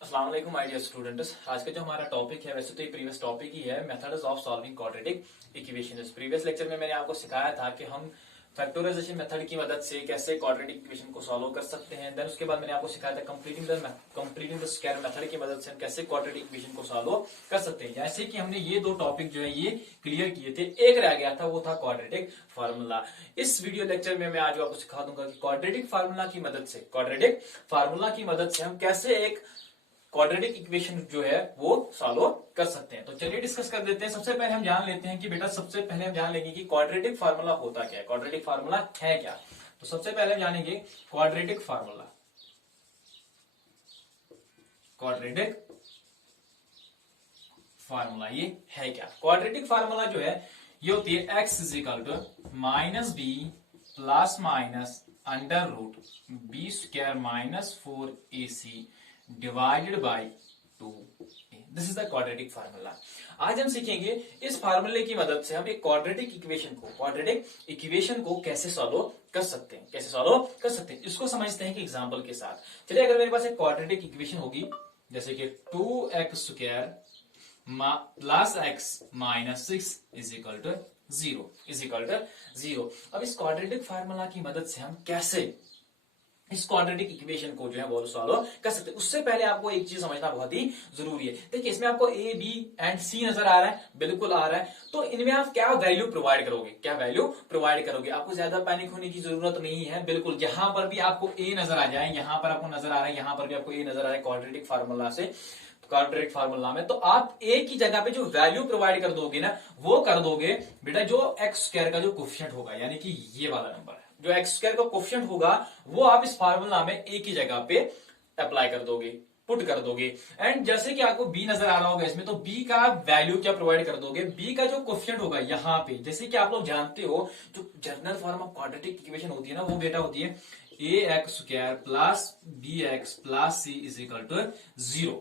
अस्सलाम वालेकुम my dear students. आज का जो हमारा टॉपिक है वैसे तो ये प्रीवियस टॉपिक ही है, methods of solving quadratic equations. Previous lecture में मैंने आपको सिखाया था कि हम फैक्टराइजेशन मेथड की मदद से कैसे क्वाड्रेटिक इक्वेशन को सॉल्व कर सकते हैं। देन उसके बाद मैंने आपको सिखाया था कंप्लीटिंग द स्क्वायर मेथड की मदद से हम कैसे क्वाड्रेटिक इक्वेशन को सॉल्व कर सकते हैं। जैसे कि हमने ये दो टॉपिक जो है ये क्लियर किए थे, एक रह गया था वो था क्वाड्रेटिक फार्मूला। इस वीडियो लेक्चर में मैं आज आपको सिखा दूंगा कि क्वाड्रेटिक फार्मूला की मदद से हम कैसे एक क्वाड्रेटिक इक्वेशन जो है वो सॉल्व कर सकते हैं। तो चलिए डिस्कस कर देते हैं। सबसे पहले हम जान लेते हैं कि बेटा सबसे पहले हम जान लेंगे कि क्वाड्रेटिक फार्मूला होता क्या है, क्वाड्रेटिक फार्मूला है क्या। तो सबसे पहले हम जानेंगे क्वाड्रेटिक फार्मूला ये है क्या। क्वाड्रेटिक फार्मूला जो है ये होती है x is equal to minus b plus minus under root b square minus 4ac divided by 2a। This is the quadratic formula. आज हम सीखेंगे इस फार्मूले की मदद से हम एक क्वाड्रेटिक इक्वेशन को कैसे सॉल्व कर सकते हैं, इसको समझते हैं कि एग्जांपल के साथ। चलिए अगर मेरे पास एक क्वाड्रेटिक इक्वेशन होगी जैसे कि 2x square plus x minus 6 is equal to 0। अब इस क्वाड्रेटिक फार्मूला की मदद से हम कैसे इस क्वाड्रेटिक इक्वेशन को जो है वो सॉल्व कर सकते हैं। उससे पहले आपको एक चीज समझना बहुत ही जरूरी है। देखिए इसमें आपको ए बी एंड सी नजर आ रहा है, बिल्कुल आ रहा है। तो इनमें आप क्या वैल्यू प्रोवाइड करोगे, आपको ज्यादा पैनिक होने की जरूरत नहीं है। बिल्कुल जहां पर भी आपको ए नजर आ जाए, यहां पर आपको नजर आ रहा है, यहां पर भी आपको ए नजर आ रहा है क्वाड्रेटिक फार्मूला में, तो आप ए की जगह पे जो वैल्यू प्रोवाइड कर दोगे ना, वो कर दोगे बेटा जो एक्स स्क्वायर का जो कोफिशिएंट होगा, यानी कि ये वाला नंबर है जो एक्स स्क्वायर का कोफिशिएंट होगा, वो आप इस फार्मूला में ए की जगह पे अप्लाई कर दोगे, पुट कर दोगे। एंड जैसे कि आपको बी नजर आ रहा होगा इसमें, तो बी का वैल्यू क्या प्रोवाइड कर दोगे, बी का जो कोफिशिएंट होगा यहाँ पे, जैसे कि आप लोग जानते हो जो general form of quadratic equation होती है ना, वो बेटा होती है a x square plus b x plus c is equal to 0।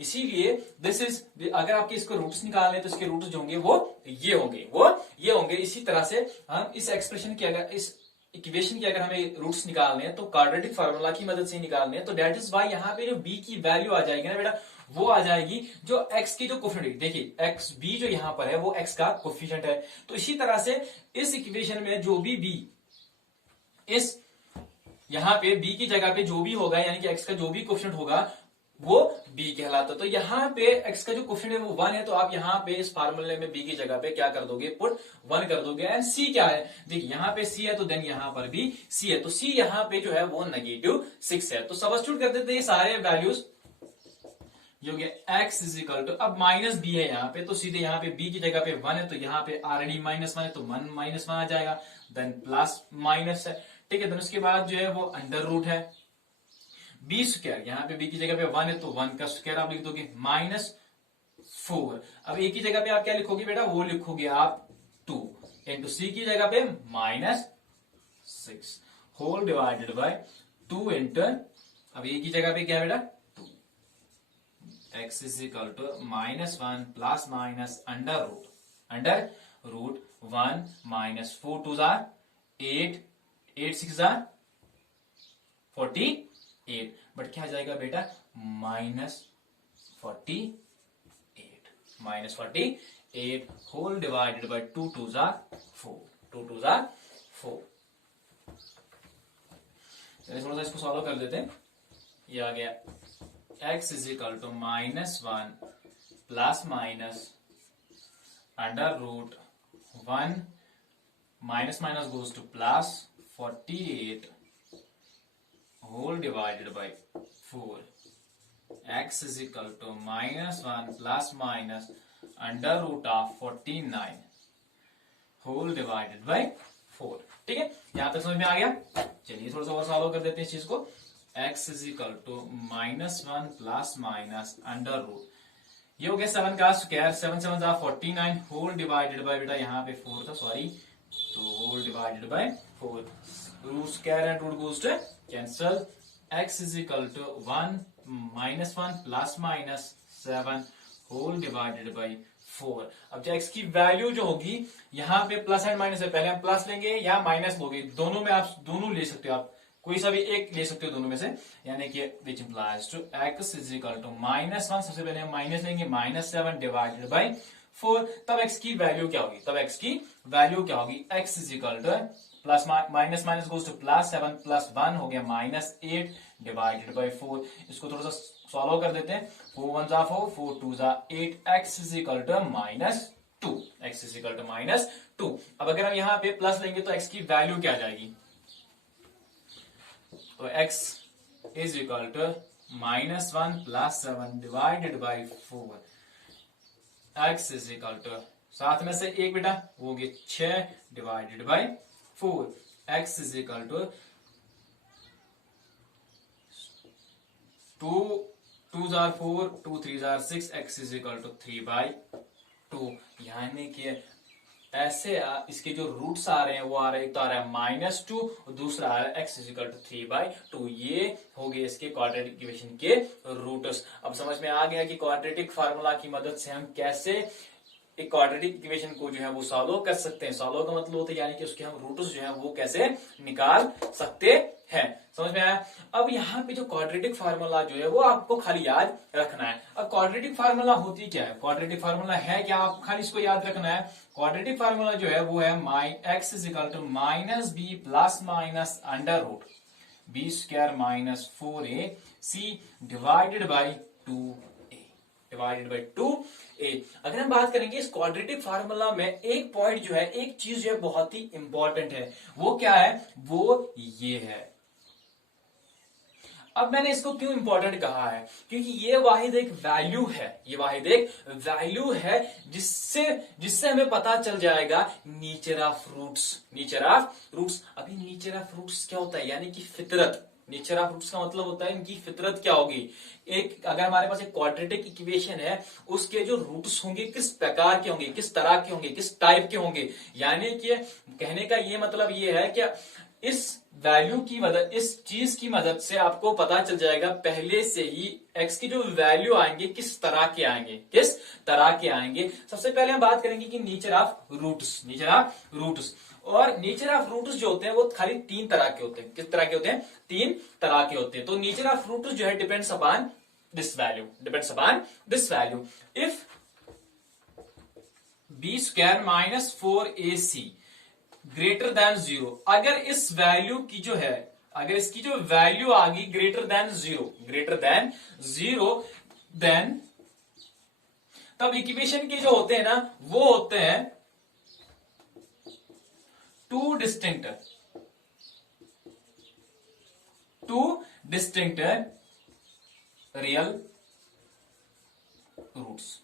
इसीलिए दिस इज, अगर आपके इसको रूट्स निकालने तो इसके रूट्स जो होंगे वो ये होंगे। इसी तरह से हम इस एक्सप्रेशन की, अगर इस इक्वेशन की अगर हमें रूट्स निकालने हैं तो क्वाड्रेटिक फार्मूला की मदद से निकालने हैं। तो दैट इज वाई यहाँ पे जो b की वैल्यू आ जाएगी ना बेटा, वो आ जाएगी जो x की जो कोफिशिएंट, देखिए x b जो यहाँ पर है वो x का कोफिशिएंट है। तो इसी तरह से इस इक्वेशन में जो भी b इस यहाँ पे b की जगह पे जो भी होगा, यानी कि x का जो भी कोफिशिएंट होगा वो b कहलाता। तो यहाँ पे x का जो कोफिशिएंट है वो 1 है, तो आप यहाँ पे इस फार्मूले में b की जगह पे क्या कर दोगे, पुट 1 कर दोगे। एंड c क्या है, देखिए यहाँ पे c है तो देन यहाँ पर भी c है, तो c यहाँ पे जो है वो -6 है। तो सब्स्टिट्यूट कर देते हैं सारे वैल्यूज, जो कि x इज इक्वल टू, अब माइनस b है यहाँ पे, तो सीधे यहाँ पे b की जगह पे 1 है, तो यहाँ पे ऑलरेडी -1 है, तो 1 -1 आ जाएगा, देन प्लस माइनस है, ठीक है। देन उसके बाद जो है वो अंडर रूट है बी स्क्वायर, यहाँ पे b की जगह पे 1 है, तो 1 का स्क्वायर आप लिख दोगे -4। अब a की जगह पे आप क्या लिखोगे बेटा, वो लिखोगे आप 2 इंटू c की जगह पे -6 होल डिवाइडेड बाय 2 इंटू, अब a की जगह पे क्या है बेटा, x is equal to -1 plus minus under root 1 -4 2 8 8 6 48, but क्या आ जाएगा बेटा -48 होल डिवाइडेड बाय 2 2 4। चलिए थोड़ा सा इसको सॉल्व कर देते हैं। ये आ गया x is equal to -1 plus minus under root 1 minus goes to plus 48 whole divided by 4। x is equal to -1 plus minus under root of 49 whole divided by 4। ठीक है, यहां तक समझ में आ गया। चलिए थोड़ा सा और सॉल्व कर देते हैं इस चीज को। x is equal to -1 plus minus under root, ये हो गया 7 का स्क्वायर, 7 7 49 होल डिवाइडेड बाय, बेटा यहाँ पे 4 था सॉरी, तो whole divided by 4, root square and root goes to cancel. x is equal to 1 plus minus 7 whole divided by 4। अब जो x की वैल्यू जो होगी, यहाँ पे प्लस एंड माइनस है, पहले हम प्लस लेंगे या माइनस लोगे, दोनों में आप दोनों ले सकते हो आप, कोई सा भी एक ले सकते हो दोनों में से, यानी कि which implies to x is equal to -1। सबसे पहले हम माइनस लेंगे, -7 डिवाइडेड बाई 4। तब x की वैल्यू क्या होगी, तब x की वैल्यू क्या होगी, x is equal two plus minus minus goes to plus 7 plus 1 हो गया -8 डिवाइडेड बाई 4। इसको थोड़ा सा सॉल्व कर देते हैं। 4 1 जा 4, 4 2 जा 8, x is equal to -2, x is equal to -2। अब अगर हम यहाँ पे प्लस लेंगे तो x की वैल्यू क्या आ जाएगी, तो x is equal to -1 plus 7 divided by 4, x is equal to साथ में से एक बेटा वो गए 6 divided by 4, x is equal to 2 2 जार 4, 2 3 जार 6, x इज इक्वल टू 3/2। यानी कि ऐसे इसके जो रूट्स आ रहे हैं वो आ रहे हैं, एक तो आ रहा है -2 और दूसरा आ रहा है x इज इक्वल टू 3/2। ये हो गए इसके क्वाड्रेटिक इक्वेशन के रूट्स। अब समझ में आ गया कि क्वाड्रेटिक फार्मूला की मदद से हम कैसे एक क्वाड्रेटिक इक्वेशन को जो है वो सॉल्व कर सकते हैं। सॉल्व का मतलब होता है यानी कि उसके हम रूट्स जो है वो कैसे निकाल सकते हैं। समझ में आया। अब यहाँ पे जो क्वाड्रेटिक फार्मूला जो है वो आपको खाली याद रखना है। अब क्वाड्रेटिक फार्मूला होती क्या है, क्वाड्रेटिक फार्मूला है क्या, आपको खाली इसको याद रखना है। क्वाड्रेटिक फार्मूला जो है वो है x is equal to -b plus minus under root b square minus 4ac divided by 2a। अगर हम बात करेंगे इस क्वाड्रेटिक फार्मूला में एक पॉइंट जो है, एक चीज जो है बहुत ही इंपॉर्टेंट है, वो क्या है, वो ये है। अब मैंने इसको क्यों इंपॉर्टेंट कहा है, क्योंकि ये वाहिद एक वैल्यू है, ये वाहिद एक वैल्यू है जिससे हमें पता चल जाएगा नेचर ऑफ रूट्स। अभी नेचर ऑफ रूट्स क्या होता है, यानी कि फितरत। नेचर ऑफ रूट्स का मतलब होता है इनकी फितरत क्या होगी। एक अगर हमारे पास एक क्वाड्रेटिक इक्वेशन है, उसके जो रूट्स होंगे किस प्रकार के होंगे, किस तरह के होंगे, किस टाइप के होंगे। यानी कि कहने का ये मतलब ये है कि इस वैल्यू की मदद, इस चीज की मदद से आपको पता चल जाएगा पहले से ही x की जो वैल्यू आएंगे किस तरह के आएंगे। सबसे पहले हम बात करेंगे कि नेचर ऑफ रूट्स। और नेचर ऑफ रूट्स जो होते हैं वो खाली 3 तरह के होते हैं। किस तरह के होते हैं, 3 तरह के होते हैं। तो नेचर ऑफ रूट्स जो है depends upon this value. If b square minus 4ac greater than 0, अगर इस वैल्यू की जो है, अगर इसकी जो वैल्यू आ गई ग्रेटर देन जीरो, देन तब इक्वेशन के जो होते हैं ना वो होते हैं two distinct real roots.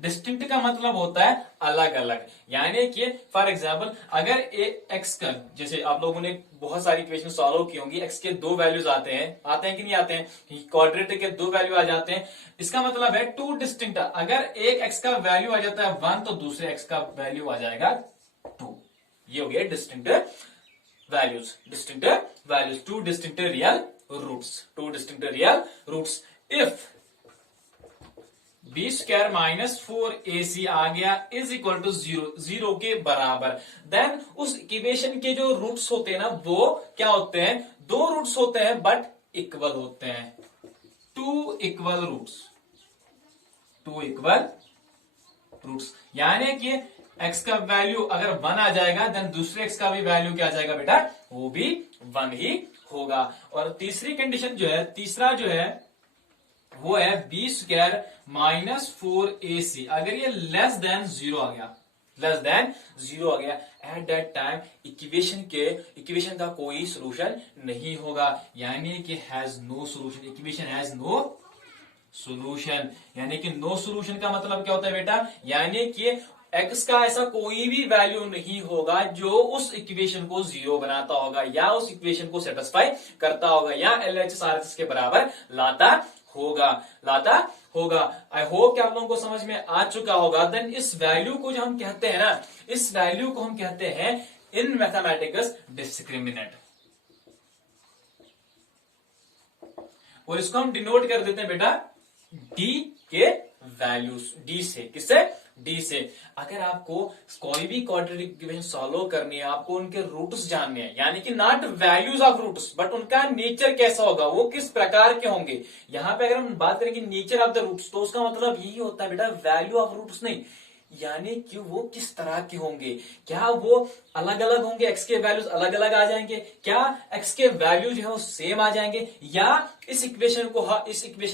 Distinct का मतलब होता है अलग अलग। यानी कि फॉर एग्जांपल अगर एक्स का, जैसे आप लोगों ने बहुत सारी इक्वेशन सॉल्व की होंगी, एक्स के 2 वैल्यूज आते हैं कि नहीं आते हैं, क्वाड्रेटिक के 2 वैल्यू आ जाते हैं। इसका मतलब है टू डिस्टिंक्ट। अगर एक एक्स का वैल्यू आ जाता है 1 तो दूसरे एक्स का वैल्यू आ जाएगा 2। ये हो गया distinct values, two distinct real roots. If b square minus 4ac आ गया इज इक्वल टू 0 के बराबर, देन उस इक्वेशन के जो रूट्स होते हैं ना वो क्या होते हैं, 2 रूट्स होते हैं बट इक्वल होते हैं। 2 इक्वल रूट्स यानी कि x का वैल्यू अगर 1 आ जाएगा देन दूसरे x का भी वैल्यू क्या आ जाएगा बेटा, वो भी 1 ही होगा। और तीसरी कंडीशन जो है, तीसरा जो है वो है b स्क्वायर माइनस 4ac, अगर ये लेस देन 0 आ गया, एट दैट टाइम इक्वेशन का कोई सोल्यूशन नहीं होगा। यानी कि has no solution, equation has no solution. यानी कि नो सोल्यूशन का मतलब क्या होता है बेटा, यानी कि x का ऐसा कोई भी वैल्यू नहीं होगा जो उस इक्वेशन को 0 बनाता होगा या उस इक्वेशन को सेटिस्फाई करता होगा या LHS RHS के बराबर लाता होगा। आई होप कि आप लोगों को समझ में आ चुका होगा। देन इस वैल्यू को जो हम कहते हैं ना, इस वैल्यू को हम कहते हैं इन मैथमेटिक्स डिस्क्रिमिनेंट, और इसको हम डिनोट कर देते हैं बेटा d के वैल्यूज, d से, किससे, डी से। अगर आपको कोई भी क्वाड्रेटिक इक्वेशन सॉल्व करनी है, आपको उनके रूट्स जानने हैं, यानी कि not values of roots but उनका नेचर कैसा होगा, वो किस प्रकार के होंगे। यहां पे अगर हम बात करेंगे नेचर ऑफ द रूट्स, तो उसका मतलब यही होता है बेटा वैल्यू ऑफ रूट्स नहीं, यानी कि वो किस तरह के होंगे। क्या वो अलग अलग होंगे, एक्स के वैल्यूज अलग अलग आ जाएंगे, क्या एक्स के वैल्यू जो है वो सेम आ जाएंगे, या इस इक्वेशन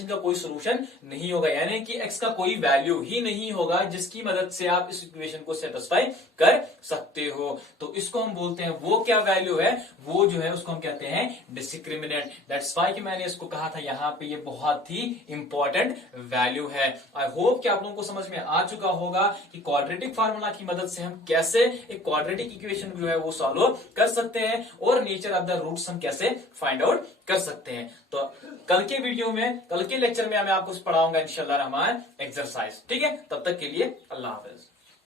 का कोई सोल्यूशन नहीं होगा, यानी कि एक्स का कोई वैल्यू ही नहीं होगा जिसकी मदद से आप इस इक्वेशन को सेटिस्फाई कर सकते हो। तो इसको हम बोलते हैं, वो क्या वैल्यू है, वो जो है उसको हम कहते हैं डिस्क्रिमिनेंट। दैट्स व्हाई कि मैंने इसको कहा था यहाँ पे ये बहुत ही इंपॉर्टेंट वैल्यू है। आई होप कि आप लोगों को समझ में आ चुका होगा कि क्वाड्रेटिक फार्मूला की मदद से हम कैसे एक क्वाड्रेटिक इक्वेशन जो है वो सॉल्व कर सकते हैं, और नेचर ऑफ द रूट्स हम कैसे फाइंड आउट कर सकते हैं। तो कल के वीडियो में, कल के लेक्चर में मैं आपको पढ़ाऊंगा इंशाल्लाह रहमान एक्सरसाइज। ठीक है, तब तक के लिए अल्लाह हाफिज।